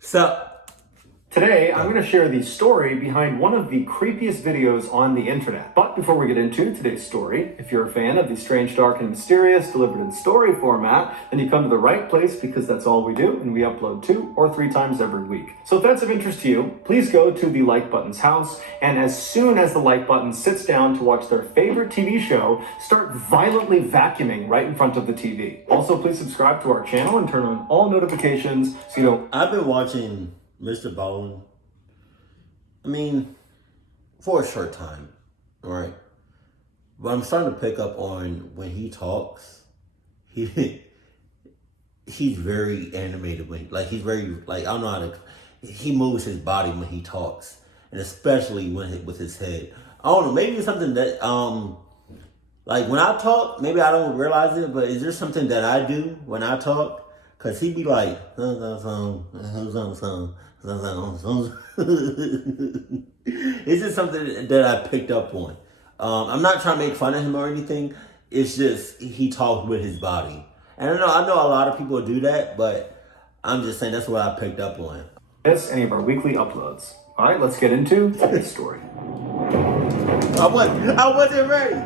So, Today, I'm going to share the story behind one of the creepiest videos on the internet. But before we get into today's story, if you're a fan of the strange, dark, and mysterious delivered in story format, then you come to the right place because that's all we do, and we upload 2 or 3 times every week. So if that's of interest to you, please go to the like button's house, and as soon as the like button sits down to watch their favorite TV show, start violently vacuuming right in front of the TV. Also, please subscribe to our channel and turn on all notifications so you don't... I've been watching Mrballen, for a short time, right? But I'm starting to pick up on when he talks, he's very animated he's very, I don't know how to, he moves his body when he talks, and especially with his head. I don't know, maybe it's something that, when I talk, maybe I don't realize it, but is there something that I do when I talk? Cause he be like, it's just something that I picked up on. I'm not trying to make fun of him or anything. It's just he talks with his body, and I know a lot of people do that, but I'm just saying that's what I picked up on. This any of our weekly uploads. All right, let's get into today's story. I wasn't ready.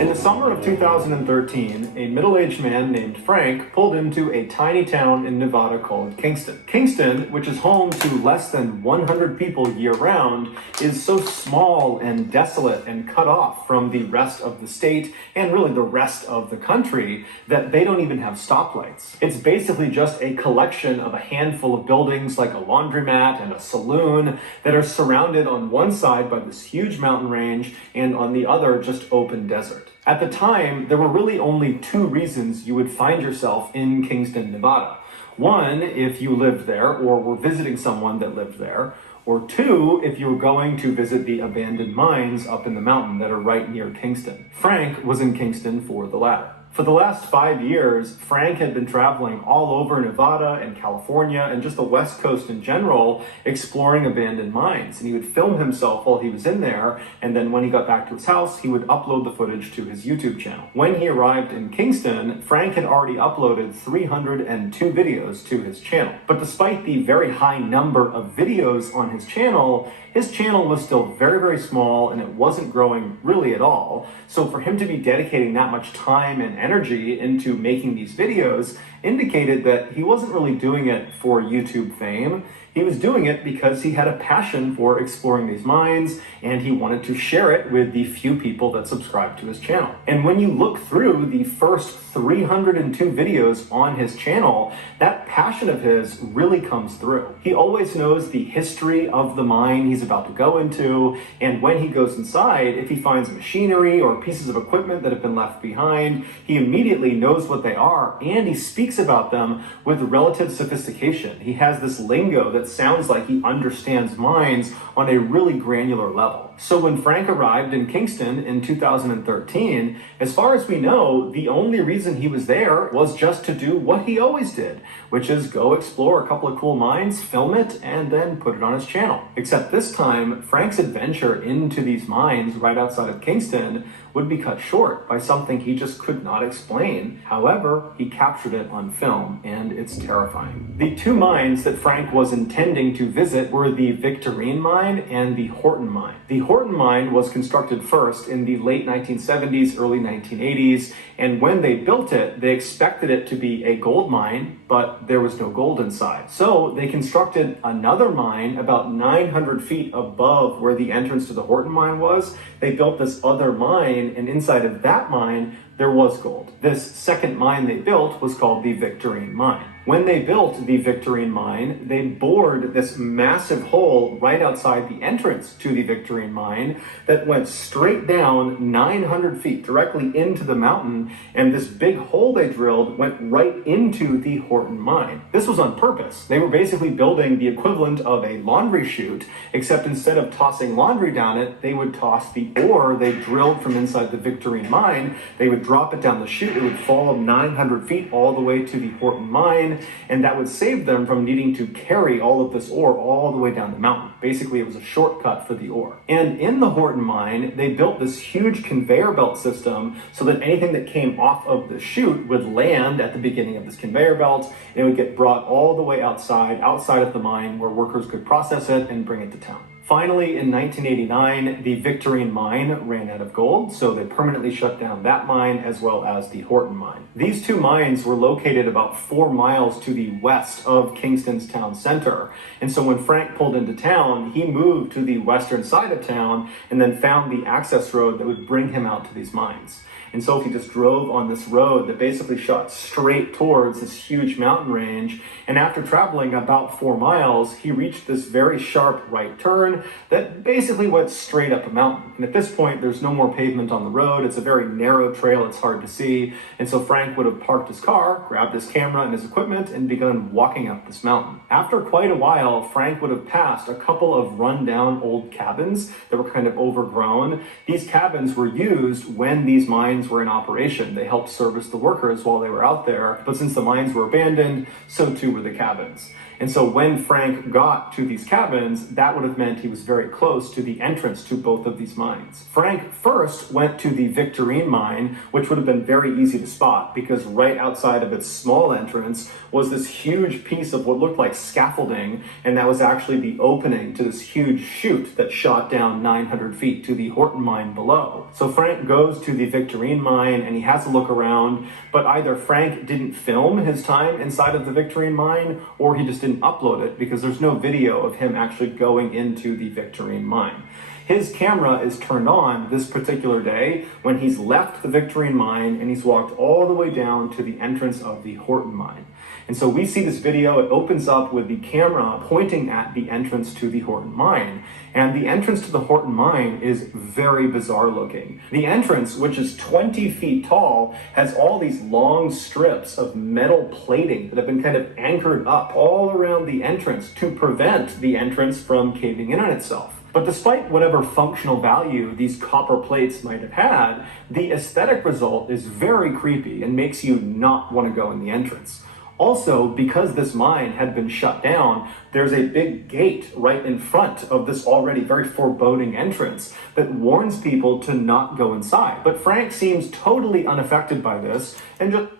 In the summer of 2013, a middle-aged man named Frank pulled into a tiny town in Nevada called Kingston. Kingston, which is home to less than 100 people year-round, is so small and desolate and cut off from the rest of the state and really the rest of the country that they don't even have stoplights. It's basically just a collection of a handful of buildings like a laundromat and a saloon that are surrounded on one side by this huge mountain range and on the other just open desert. At the time, there were really only 2 reasons you would find yourself in Kingston, Nevada. 1, if you lived there or were visiting someone that lived there, or 2, if you were going to visit the abandoned mines up in the mountain that are right near Kingston. Frank was in Kingston for the latter. For the last 5 years, Frank had been traveling all over Nevada and California and just the West Coast in general, exploring abandoned mines. And he would film himself while he was in there, and then when he got back to his house, he would upload the footage to his YouTube channel. When he arrived in Kingston, Frank had already uploaded 302 videos to his channel. But despite the very high number of videos on his channel was still very, very small, and it wasn't growing really at all. So for him to be dedicating that much time and energy into making these videos indicated that he wasn't really doing it for YouTube fame. He was doing it because he had a passion for exploring these mines, and he wanted to share it with the few people that subscribed to his channel. And when you look through the first 302 videos on his channel, that passion of his really comes through. He always knows the history of the mine he's about to go into, and when he goes inside, if he finds machinery or pieces of equipment that have been left behind, he immediately knows what they are, and he speaks about them with relative sophistication. He has this lingo that sounds like he understands mines on a really granular level. So when Frank arrived in Kingston in 2013, as far as we know, the only reason he was there was just to do what he always did, which is go explore a couple of cool mines, film it, and then put it on his channel. Except this time, Frank's adventure into these mines right outside of Kingston would be cut short by something he just could not explain. However, he captured it on film, and it's terrifying. The 2 mines that Frank was intending to visit were the Victorine mine and the Horton mine. The Horton mine was constructed first in the late 1970s, early 1980s, and when they built it, they expected it to be a gold mine, but there was no gold inside. So they constructed another mine about 900 feet above where the entrance to the Horton mine was. They built this other mine, and inside of that mine, there was gold. This second mine they built was called the Victorine mine. When they built the Victorine mine, they bored this massive hole right outside the entrance to the Victorine mine that went straight down 900 feet directly into the mountain, and this big hole they drilled went right into the Horton Horton mine. This was on purpose. They were basically building the equivalent of a laundry chute, except instead of tossing laundry down it, they would toss the ore they drilled from inside the Victorine mine. They would drop it down the chute. It would fall 900 feet all the way to the Horton mine, and that would save them from needing to carry all of this ore all the way down the mountain. Basically, it was a shortcut for the ore. And in the Horton mine, they built this huge conveyor belt system so that anything that came off of the chute would land at the beginning of this conveyor belt, and it would get brought all the way outside of the mine where workers could process it and bring it to town. Finally, in 1989, the Victorine mine ran out of gold, so they permanently shut down that mine as well as the Horton mine. These two mines were located about 4 miles to the west of Kingston's town center. And so when Frank pulled into town, he moved to the western side of town and then found the access road that would bring him out to these mines. And so he just drove on this road that basically shot straight towards this huge mountain range. And after traveling about 4 miles, he reached this very sharp right turn that basically went straight up a mountain. And at this point, there's no more pavement on the road. It's a very narrow trail. It's hard to see. And so Frank would have parked his car, grabbed his camera and his equipment, and begun walking up this mountain. After quite a while, Frank would have passed a couple of run-down old cabins that were kind of overgrown. These cabins were used when these mines were in operation. They helped service the workers while they were out there, but since the mines were abandoned, so too were the cabins. And so when Frank got to these cabins, that would have meant he was very close to the entrance to both of these mines. Frank first went to the Victorine mine, which would have been very easy to spot because right outside of its small entrance was this huge piece of what looked like scaffolding, and that was actually the opening to this huge chute that shot down 900 feet to the Horton mine below. So Frank goes to the Victorine mine and he has a look around, but either Frank didn't film his time inside of the Victorine mine or he just didn't upload it because there's no video of him actually going into the Victorine mine. His camera is turned on this particular day when he's left the Victorine mine and he's walked all the way down to the entrance of the Horton mine. And so we see this video, it opens up with the camera pointing at the entrance to the Horton mine. And the entrance to the Horton mine is very bizarre looking. The entrance, which is 20 feet tall, has all these long strips of metal plating that have been kind of anchored up all around the entrance to prevent the entrance from caving in on itself. But despite whatever functional value these copper plates might have had, the aesthetic result is very creepy and makes you not want to go in the entrance. Also, because this mine had been shut down, there's a big gate right in front of this already very foreboding entrance that warns people to not go inside. But Frank seems totally unaffected by this and just...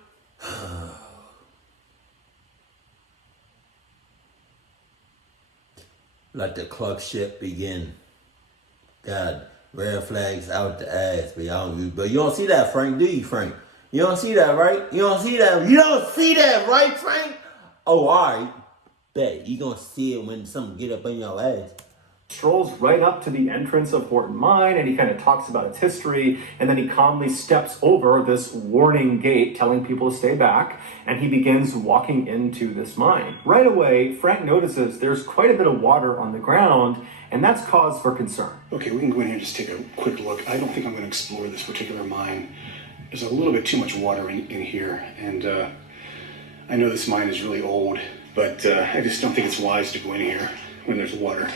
Let the clock ship begin. God, red flags out the ass, but you don't see that, Frank, do you, Frank? You don't see that, right? You don't see that. You don't see that, right, Frank? Oh, all right. Bet you gonna see it when something get up on your ass. Strolls right up to the entrance of Horton Mine and he kind of talks about its history, and then he calmly steps over this warning gate telling people to stay back, and he begins walking into this mine. Right away, Frank notices there's quite a bit of water on the ground, and that's cause for concern. Okay, we can go in here and just take a quick look. I don't think I'm going to explore this particular mine. There's a little bit too much water in here, and I know this mine is really old, but I just don't think it's wise to go in here when there's water.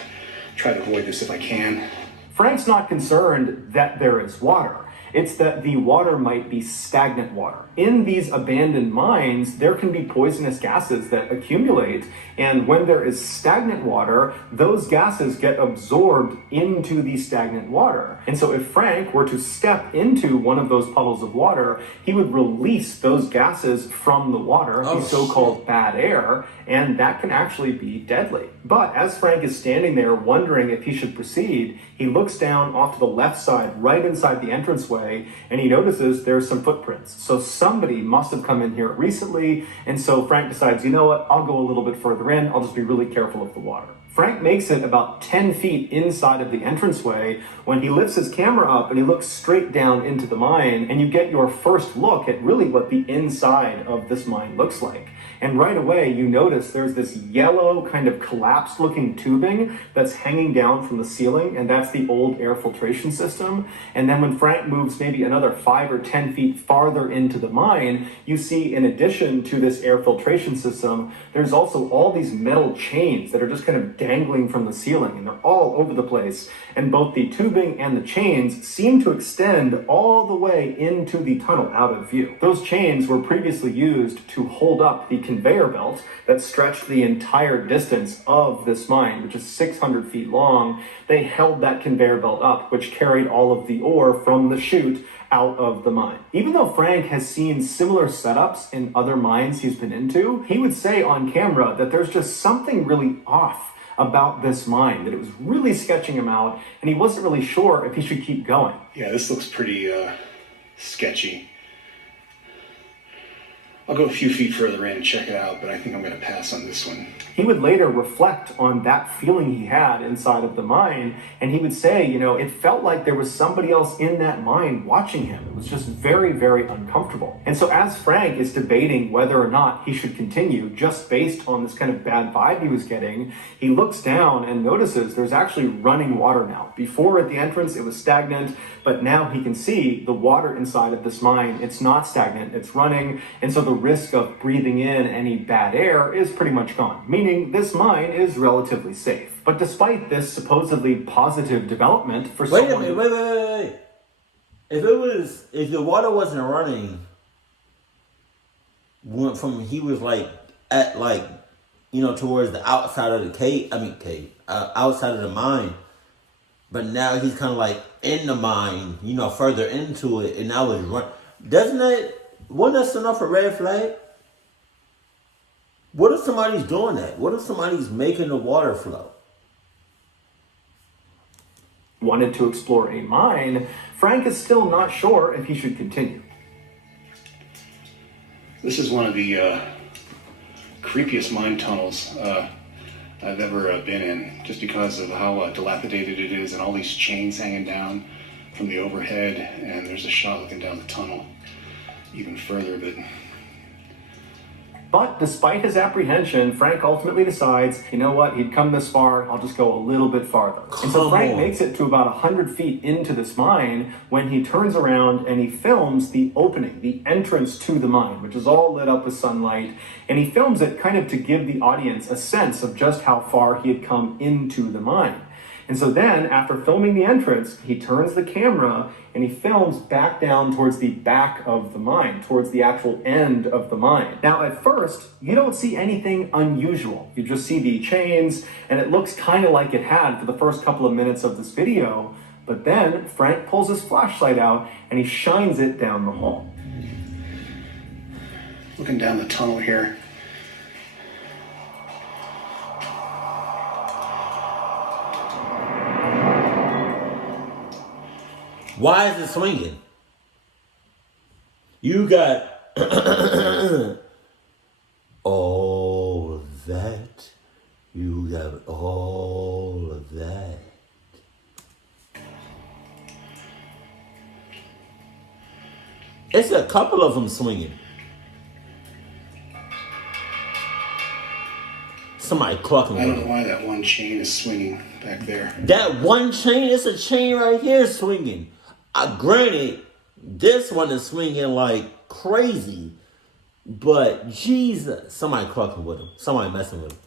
Try to avoid this if I can. Frank's not concerned that there is water. It's that the water might be stagnant water. In these abandoned mines, there can be poisonous gases that accumulate, and when there is stagnant water, those gases get absorbed into the stagnant water. And so if Frank were to step into one of those puddles of water, he would release those gases from the water, the so-called bad air, and that can actually be deadly. But as Frank is standing there wondering if he should proceed, he looks down off to the left side, right inside the entranceway, and he notices there's some footprints. So somebody must have come in here recently, and so Frank decides, you know what, I'll go a little bit further in, I'll just be really careful of the water. Frank makes it about 10 feet inside of the entranceway when he lifts his camera up and he looks straight down into the mine, and you get your first look at really what the inside of this mine looks like. And right away, you notice there's this yellow kind of collapsed looking tubing that's hanging down from the ceiling, and that's the old air filtration system. And then when Frank moves maybe another 5 or 10 feet farther into the mine, you see in addition to this air filtration system, there's also all these metal chains that are just kind of dangling from the ceiling, and they're all over the place. And both the tubing and the chains seem to extend all the way into the tunnel out of view. Those chains were previously used to hold up the conveyor belt that stretched the entire distance of this mine, which is 600 feet long. They held that conveyor belt up, which carried all of the ore from the chute out of the mine. Even though Frank has seen similar setups in other mines he's been into, he would say on camera that there's just something really off about this mine, that it was really sketching him out, and he wasn't really sure if he should keep going. Yeah, this looks pretty sketchy. I'll go a few feet further in and check it out, but I think I'm going to pass on this one. He would later reflect on that feeling he had inside of the mine, and he would say, you know, it felt like there was somebody else in that mine watching him. It was just very, very uncomfortable. And so as Frank is debating whether or not he should continue, just based on this kind of bad vibe he was getting, he looks down and notices there's actually running water now. Before at the entrance, it was stagnant, but now he can see the water inside of this mine. It's not stagnant, it's running, and so the risk of breathing in any bad air is pretty much gone, meaning this mine is relatively safe. But despite this supposedly positive development for Wait someone... a minute, wait. If the water wasn't running, went from, he was like, at like, you know, towards the outside of the outside of the mine, but now he's kind of like in the mine, you know, further into it, and now it's run. Wouldn't that send off a red flag? What if somebody's doing that? What if somebody's making the water flow? Wanted to explore a mine, Frank is still not sure if he should continue. This is one of the creepiest mine tunnels I've ever been in, just because of how dilapidated it is and all these chains hanging down from the overhead, and there's a shot looking down the tunnel even further, But despite his apprehension, Frank ultimately decides, you know what, he'd come this far, I'll just go a little bit farther. And so Frank makes it to about 100 feet into this mine when he turns around and he films the opening, the entrance to the mine, which is all lit up with sunlight. And he films it kind of to give the audience a sense of just how far he had come into the mine. And so then, after filming the entrance, he turns the camera and he films back down towards the back of the mine, towards the actual end of the mine. Now, at first, you don't see anything unusual. You just see the chains, and it looks kind of like it had for the first couple of minutes of this video. But then, Frank pulls his flashlight out and he shines it down the hall. looking down the tunnel here. Why is it swinging? You got all of that. You got all of that. It's a couple of them swinging. Somebody clucking. I don't know why that one chain is swinging back there. That one chain, it's a chain right here swinging. Granted, this one is swinging like crazy, but Jesus, somebody clucking with him. Somebody messing with him.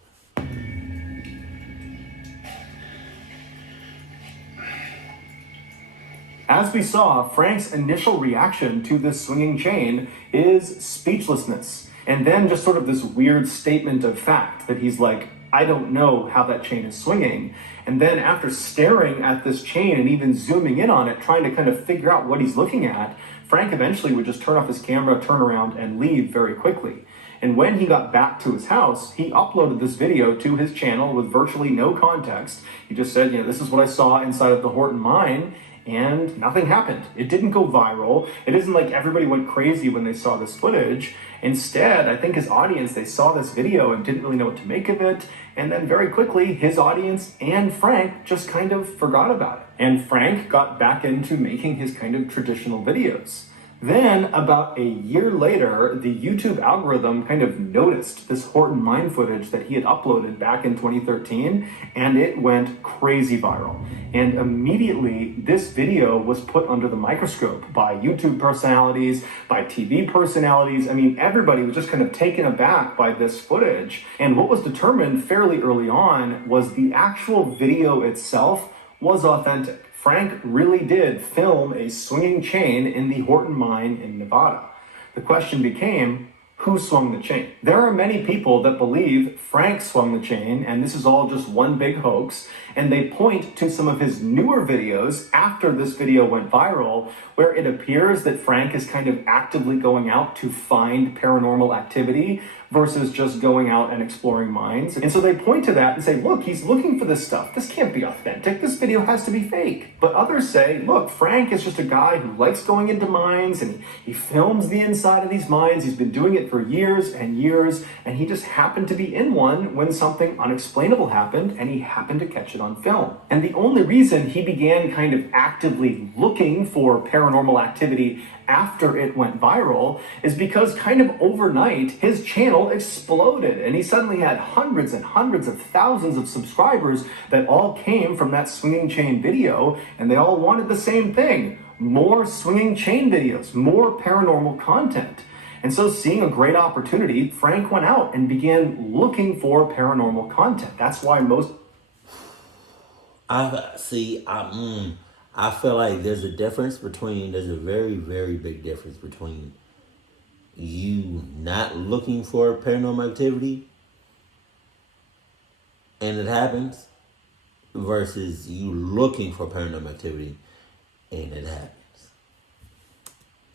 As we saw, Frank's initial reaction to this swinging chain is speechlessness, and then just sort of this weird statement of fact that he's like, I don't know how that chain is swinging. And then after staring at this chain and even zooming in on it, trying to kind of figure out what he's looking at, Frank eventually would just turn off his camera, turn around, and leave very quickly. And when he got back to his house, he uploaded this video to his channel with virtually no context. He just said, this is what I saw inside of the Horton mine, and nothing happened. It didn't go viral. It isn't like everybody went crazy when they saw this footage. Instead, I think his audience, they saw this video and didn't really know what to make of it. And then very quickly, his audience and Frank just kind of forgot about it. And Frank got back into making his kind of traditional videos. Then, about a year later, the YouTube algorithm kind of noticed this Horton mine footage that he had uploaded back in 2013, and it went crazy viral. And immediately, this video was put under the microscope by YouTube personalities, by TV personalities. I mean, everybody was just kind of taken aback by this footage. And what was determined fairly early on was the actual video itself was authentic. Frank really did film a swinging chain in the Horton mine in Nevada. The question became, who swung the chain? There are many people that believe Frank swung the chain, and this is all just one big hoax, and they point to some of his newer videos after this video went viral, where it appears that Frank is kind of actively going out to find paranormal activity versus just going out and exploring mines. And so they point to that and say, look, he's looking for this stuff. This can't be authentic. This video has to be fake. But others say, look, Frank is just a guy who likes going into mines and he films the inside of these mines. He's been doing it for years and years, and he just happened to be in one when something unexplainable happened, and he happened to catch it on film. And the only reason he began kind of actively looking for paranormal activity after it went viral is because kind of overnight his channel exploded, and he suddenly had hundreds and hundreds of thousands of subscribers that all came from that swinging chain video, and they all wanted the same thing: more swinging chain videos, more paranormal content. And so, seeing a great opportunity, Frank went out and began looking for paranormal content. That's why most I feel like there's a very, very big difference between you not looking for paranormal activity and it happens versus you looking for paranormal activity and it happens.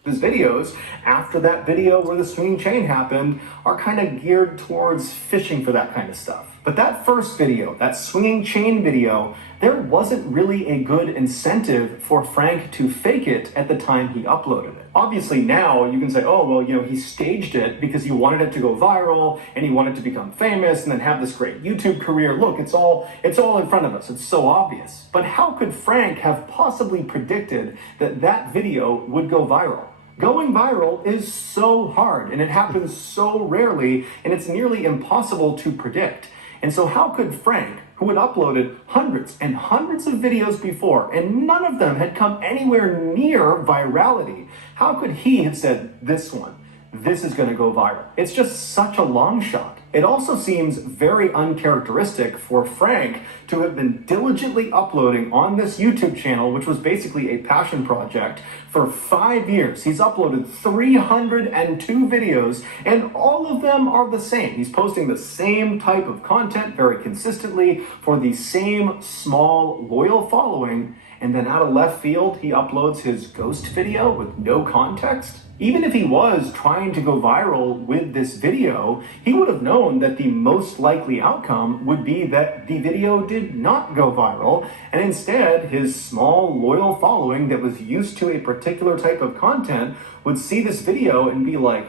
his videos after that video where the swinging chain happened are kind of geared towards fishing for that kind of stuff. But that first video, that swinging chain video, there wasn't really a good incentive for Frank to fake it at the time he uploaded it. Obviously now you can say, oh, well, he staged it because he wanted it to go viral and he wanted to become famous and then have this great YouTube career. Look, it's all in front of us. It's so obvious. But how could Frank have possibly predicted that that video would go viral? Going viral is so hard, and it happens so rarely, and it's nearly impossible to predict. And so how could Frank, who had uploaded hundreds and hundreds of videos before, and none of them had come anywhere near virality, how could he have said, this is going to go viral? It's just such a long shot. It also seems very uncharacteristic for Frank to have been diligently uploading on this YouTube channel, which was basically a passion project, for 5 years. He's uploaded 302 videos, and all of them are the same. He's posting the same type of content very consistently for the same small, loyal following, and then out of left field, he uploads his ghost video with no context. Even if he was trying to go viral with this video, he would have known that the most likely outcome would be that the video did not go viral, and instead his small, loyal following that was used to a particular type of content would see this video and be like,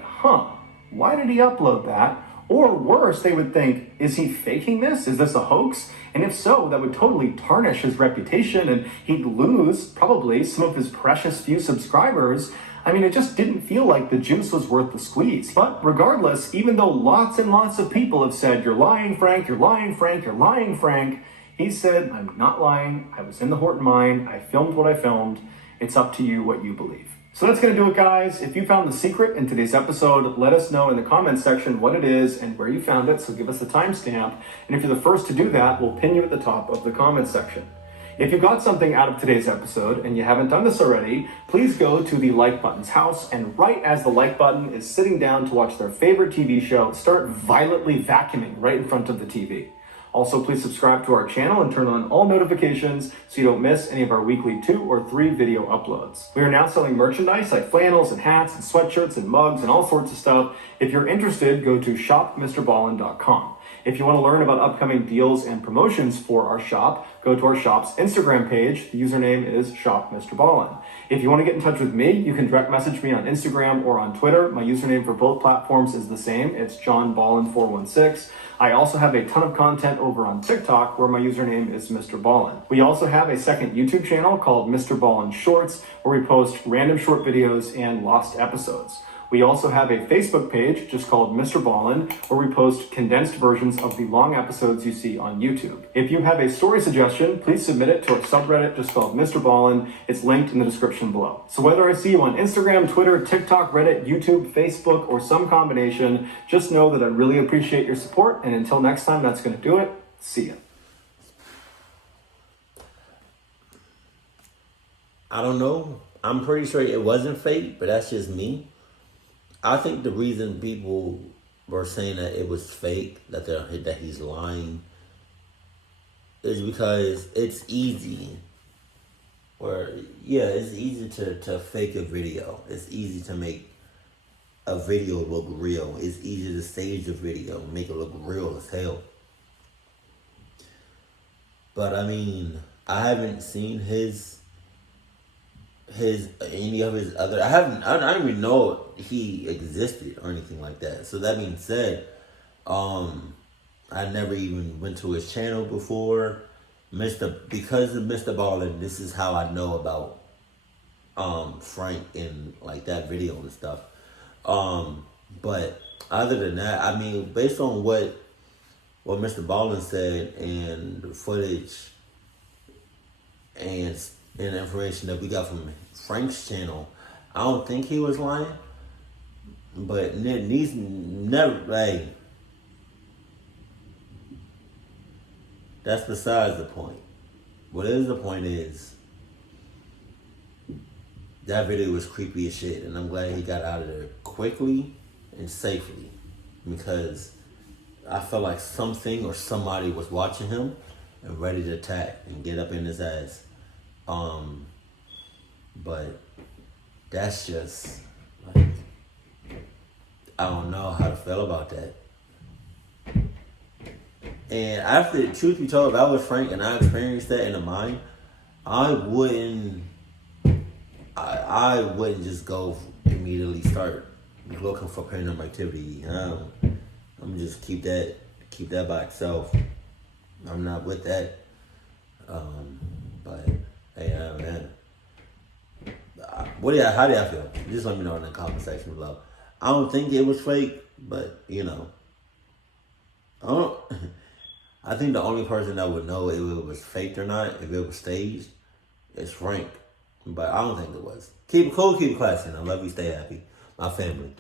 why did he upload that? Or worse, they would think, is he faking this? Is this a hoax? And if so, that would totally tarnish his reputation, and he'd lose probably some of his precious few subscribers. I mean, it just didn't feel like the juice was worth the squeeze. But regardless, even though lots and lots of people have said, you're lying, Frank, you're lying, Frank, you're lying, Frank, he said, I'm not lying. I was in the Horton mine. I filmed what I filmed. It's up to you what you believe. So that's going to do it, guys. If you found the secret in today's episode, let us know in the comments section what it is and where you found it, so give us the timestamp. And if you're the first to do that, we'll pin you at the top of the comments section. If you got something out of today's episode and you haven't done this already, please go to the like button's house, and right as the like button is sitting down to watch their favorite TV show, start violently vacuuming right in front of the TV. Also, please subscribe to our channel and turn on all notifications so you don't miss any of our weekly 2 or 3 video uploads. We are now selling merchandise like flannels and hats and sweatshirts and mugs and all sorts of stuff. If you're interested, go to shopmrballen.com. If you want to learn about upcoming deals and promotions for our shop, go to our shop's Instagram page. The username is shopmrballen. If you want to get in touch with me, you can direct message me on Instagram or on Twitter. My username for both platforms is the same. It's johnballen416. I also have a ton of content over on TikTok where my username is Mrballen. We also have a second YouTube channel called Mrballen Shorts where we post random short videos and lost episodes. We also have a Facebook page just called Mrballen where we post condensed versions of the long episodes you see on YouTube. If you have a story suggestion, please submit it to our subreddit just called Mrballen. It's linked in the description below. So whether I see you on Instagram, Twitter, TikTok, Reddit, YouTube, Facebook, or some combination, just know that I really appreciate your support. And until next time, that's going to do it. See ya. I don't know. I'm pretty sure it wasn't fake, but that's just me. I think the reason people were saying that it was fake, that he's lying, is because it's easy. It's easy to fake a video. It's easy to make a video look real. It's easy to stage a video and make it look real as hell. But I mean, I haven't seen any of his other. I don't even know he existed or anything like that. So that being said, I never even went to his channel before. Because of Mrballen, this is how I know about Frank and like that video and stuff. But other than that, I mean, based on what Mrballen said and the footage and information that we got from Frank's channel, I don't think he was lying. But he's never, like, that's besides the point. What is the point is, that video was creepy as shit, and I'm glad he got out of there quickly and safely, because I felt like something or somebody was watching him and ready to attack and get up in his ass. But that's just, like, I don't know how to feel about that. And after, truth be told, if I was Frank and I experienced that in the mind, I wouldn't just go immediately start looking for paranormal activity. I'm gonna just keep that by itself. I'm not with that. But hey, man, how do y'all feel? Just let me know in the comment section below. I don't think it was fake, but you know, I think the only person that would know if it was faked or not, if it was staged, is Frank. But I don't think it was. Keep it cool, keep it classy, and I love you, stay happy. My family.